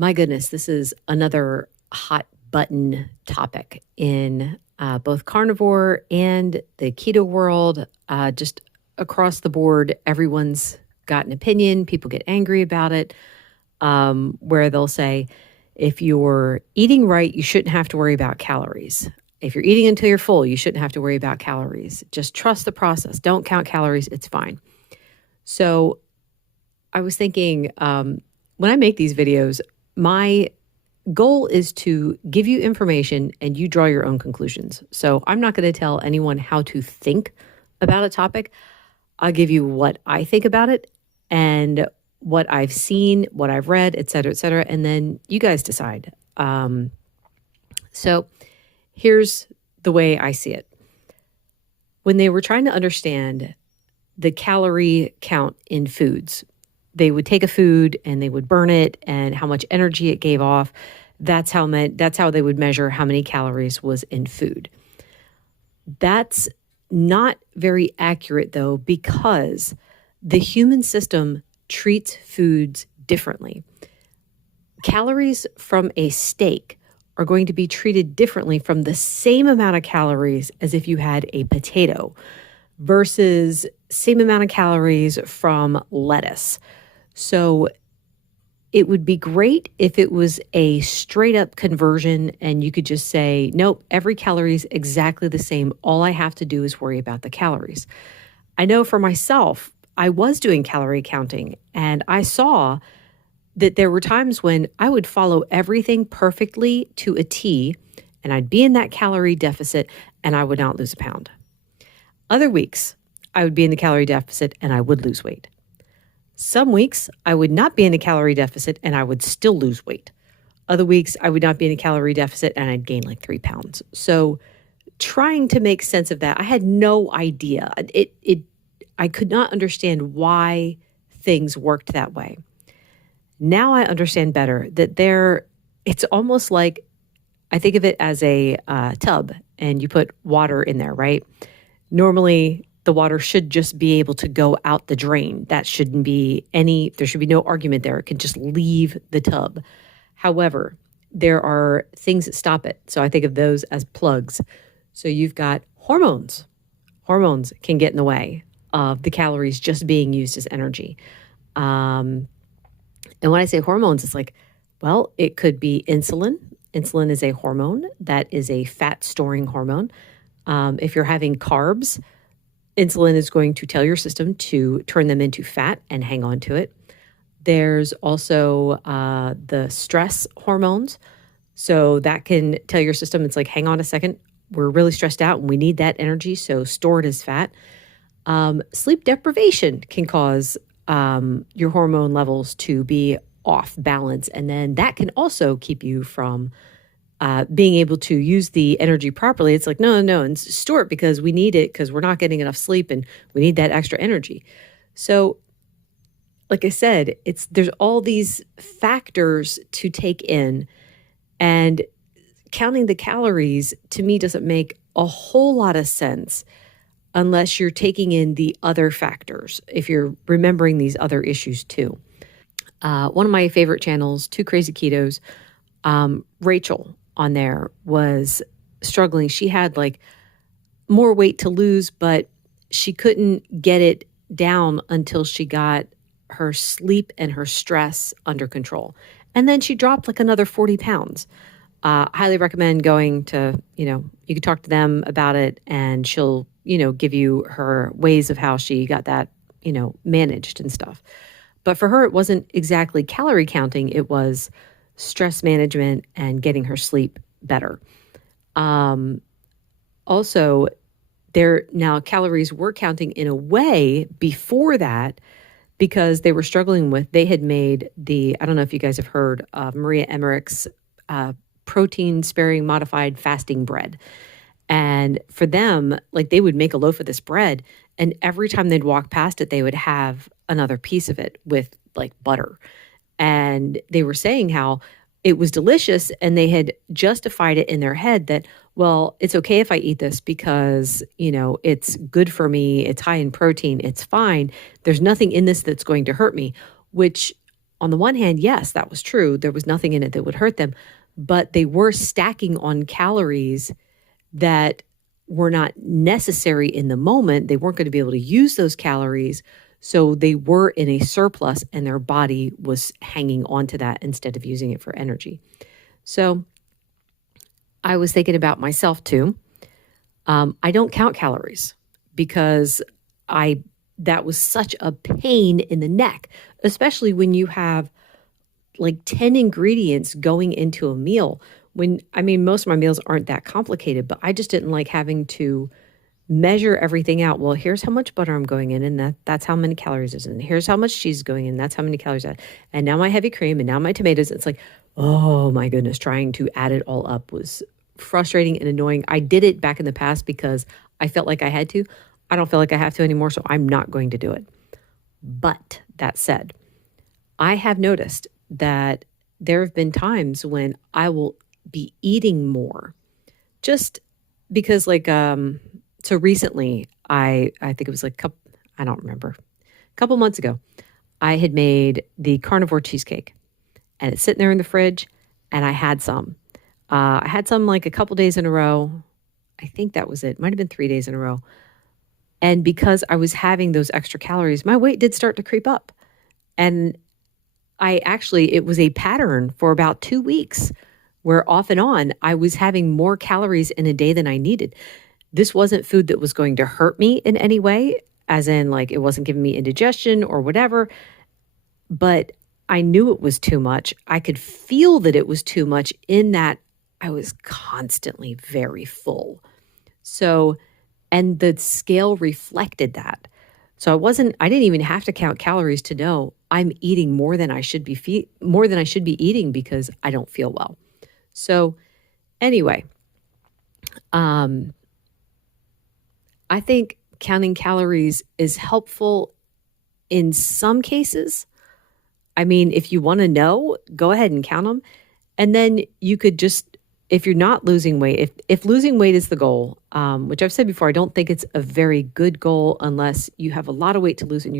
My goodness, this is another hot button topic in both carnivore and the keto world. Just across the board, everyone's got an opinion. People get angry about it, where they'll say, if you're eating right, you shouldn't have to worry about calories. If you're eating until you're full, you shouldn't have to worry about calories. Just trust the process. Don't count calories. It's fine. So I was thinking, when I make these videos, my goal is to give you information and you draw your own conclusions. So I'm not going to tell anyone how to think about a topic. I'll give you what I think about it and what I've seen, what I've read, et cetera, and then you guys decide. So here's the way I see it. When they were trying to understand the calorie count in foods, they would take a food and they would burn it and how much energy it gave off. That's how they would measure how many calories was in food. That's not very accurate though, because the human system treats foods differently. Calories from a steak are going to be treated differently from the same amount of calories as if you had a potato versus same amount of calories from lettuce. So it would be great if it was a straight up conversion and you could just say, nope, every calorie is exactly the same. All I have to do is worry about the calories. I know for myself, I was doing calorie counting and I saw that there were times when I would follow everything perfectly to a T and I'd be in that calorie deficit and I would not lose a pound. Other weeks, I would be in the calorie deficit and I would lose weight. Some weeks, I would not be in a calorie deficit and I would still lose weight. Other weeks, I would not be in a calorie deficit and I'd gain like 3 pounds. So trying to make sense of that, I had no idea. I could not understand why things worked that way. Now I understand better that it's almost like, I think of it as a tub and you put water in there, right? Normally, the water should just be able to go out the drain. There should be no argument there. It can just leave the tub. However, there are things that stop it. So I think of those as plugs. So you've got hormones. Hormones can get in the way of the calories just being used as energy. And when I say hormones, it's like, well, it could be insulin. Insulin is a hormone that is a fat storing hormone. If you're having carbs, insulin is going to tell your system to turn them into fat and hang on to it. There's also the stress hormones. So that can tell your system, it's like, hang on a second, we're really stressed out and we need that energy, so store it as fat. Sleep deprivation can cause your hormone levels to be off balance. And then that can also keep you from being able to use the energy properly. It's like, no, and store it because we need it because we're not getting enough sleep and we need that extra energy. So like I said, there's all these factors to take in, and counting the calories to me doesn't make a whole lot of sense unless you're taking in the other factors, if you're remembering these other issues too. One of my favorite channels, Two Crazy Ketos, Rachel on there was struggling. She had like more weight to lose, but she couldn't get it down until she got her sleep and her stress under control. And then she dropped like another 40 pounds. Highly recommend going to, you could talk to them about it and she'll, give you her ways of how she got that, managed and stuff. But for her, it wasn't exactly calorie counting. It was stress management and getting her sleep better. Also, now calories were counting in a way before that because they were struggling they had made I don't know if you guys have heard of Maria Emmerich's protein sparing modified fasting bread. And for them, like they would make a loaf of this bread and every time they'd walk past it, they would have another piece of it with like butter. And they were saying how it was delicious and they had justified it in their head that, well, it's okay if I eat this because, it's good for me. It's high in protein. It's fine. There's nothing in this that's going to hurt me, which on the one hand, yes, that was true. There was nothing in it that would hurt them, but they were stacking on calories that were not necessary in the moment. They weren't going to be able to use those calories. So they were in a surplus and their body was hanging on to that instead of using it for energy. So I was thinking about myself too. I don't count calories because that was such a pain in the neck, especially when you have like 10 ingredients going into a meal. Most of my meals aren't that complicated, but I just didn't like having to measure everything out. Well, here's how much butter I'm going in, and that's how many calories is in. And here's how much cheese is going in, that's how many calories that. And now my heavy cream, and now my tomatoes. It's like, oh my goodness, trying to add it all up was frustrating and annoying. I did it back in the past because I felt like I had to. I don't feel like I have to anymore, so I'm not going to do it. But that said, I have noticed that there have been times when I will be eating more just because so recently I think it was I don't remember, a couple months ago, I had made the carnivore cheesecake and it's sitting there in the fridge and I had some. I had some like a couple days in a row. I think that was it. Might have been 3 days in a row. And because I was having those extra calories, my weight did start to creep up. And it was a pattern for about 2 weeks where off and on, I was having more calories in a day than I needed. This wasn't food that was going to hurt me in any way, as in like it wasn't giving me indigestion or whatever, but I knew it was too much. I could feel that it was too much in that I was constantly very full. So, and the scale reflected that. So I didn't even have to count calories to know I'm eating more than I should be eating because I don't feel well. So anyway, I think counting calories is helpful in some cases. I mean, if you want to know, go ahead and count them. And then you could just, if you're not losing weight, if losing weight is the goal, which I've said before, I don't think it's a very good goal unless you have a lot of weight to lose and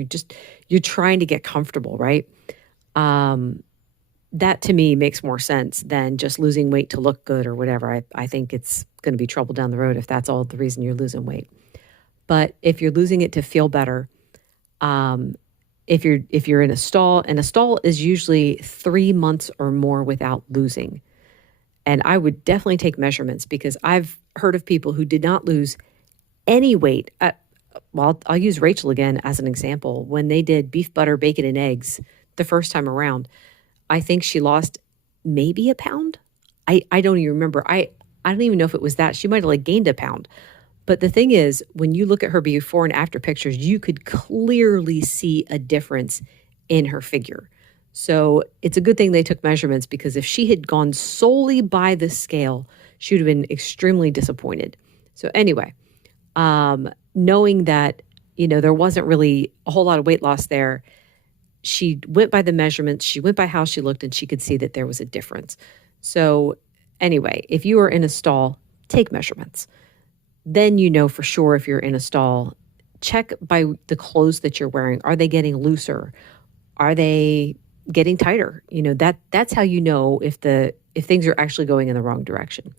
you're trying to get comfortable, right? That to me makes more sense than just losing weight to look good or whatever. I think it's going to be trouble down the road if that's all the reason you're losing weight. But if you're losing it to feel better, if you're in a stall, and a stall is usually 3 months or more without losing. And I would definitely take measurements because I've heard of people who did not lose any weight. I'll use Rachel again as an example. When they did beef butter, bacon, and eggs the first time around, I think she lost maybe a pound. I don't even remember. I don't even know if it was that. She might have gained a pound. But the thing is, when you look at her before and after pictures, you could clearly see a difference in her figure. So it's a good thing they took measurements because if she had gone solely by the scale, she would have been extremely disappointed. So anyway, knowing that, there wasn't really a whole lot of weight loss there, she went by the measurements, she went by how she looked, and she could see that there was a difference. So anyway, if you are in a stall, take measurements. Then for sure if you're in a stall, check by the clothes that you're wearing. Are they getting looser? Are they getting tighter? That's how you know if things are actually going in the wrong direction.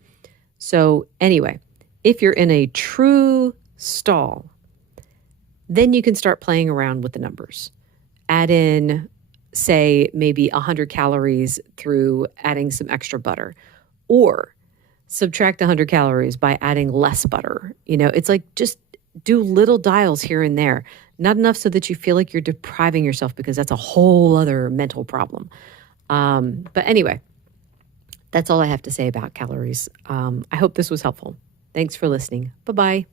So anyway, if you're in a true stall, then you can start playing around with the numbers. Add in, say, maybe 100 calories through adding some extra butter, or subtract 100 calories by adding less butter. It's like just do little dials here and there. Not enough so that you feel like you're depriving yourself because that's a whole other mental problem. But anyway, that's all I have to say about calories. I hope this was helpful. Thanks for listening. Bye-bye.